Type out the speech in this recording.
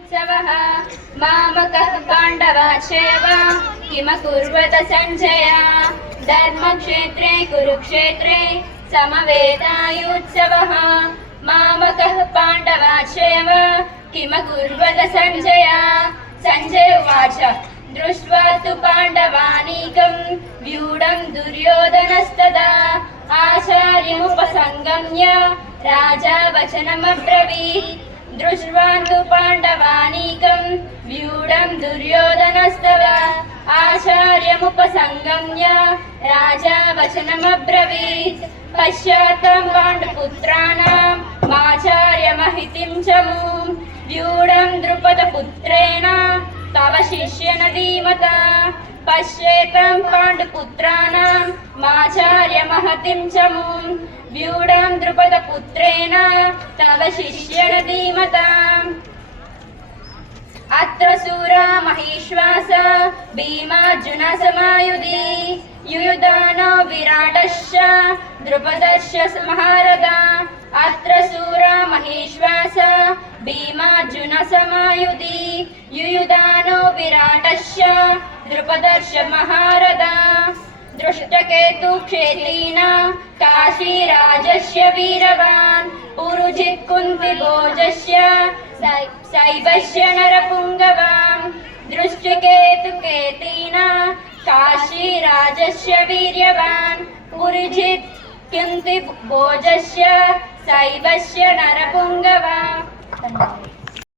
उत्सवः मामकः पाण्डवाश्चैव किमकुर्वत सञ्जय धर्मक्षेत्रे कुरुक्षेत्रे समवेतायुत्सवः मामकः पाण्डवाश्चैव किमकुर्वत सञ्जय सञ्जय उवाच दृष्ट्वा तु पाण्डवानीकं व्यूढं दुर्योधनस्तदा आचार्यमुपसङ्गम्य राजा वचनमब्रवीत् दृष्ट्वा तु पाण्डवानीकं व्यूढं दुर्योधनस्तदा आचार्यमुपसङ्गम्य राजा वचनमब्रवीत् पश्चात्तं पाण्डुपुत्राणाम् आचार्यमहितिं च मूं व्यूढं द्रुपदपुत्रेण तव शिष्येन धीमता पश्येतं पाण्डुपुत्राणाम् आचार्यमहतिं च मूं व्यूढं द्रुपदपुत्रेण तव शिष्येन धीमता अत्र शूरा महिश्वास भीमार्जुनसमायुधि युयुधानो विराटश्च द्रुपदश्च महारथा अत्र शूरा महिश्वास भीमार्जुनसमायुधि युयुधानो विराटश्च द्रुपदश्च महारथा दृष्टकेतुक्षेत्रेण काशीराजस्य वीरवान् पुरुजित् कुन्तिभोजस्य शैवस्य नरपुङ्गवान् दृष्टकेतुकेतेन काशीराजस्य वीर्यवान् पुरुजित् कुन्तिभोजस्य शैवस्य नरपुङ्गवान्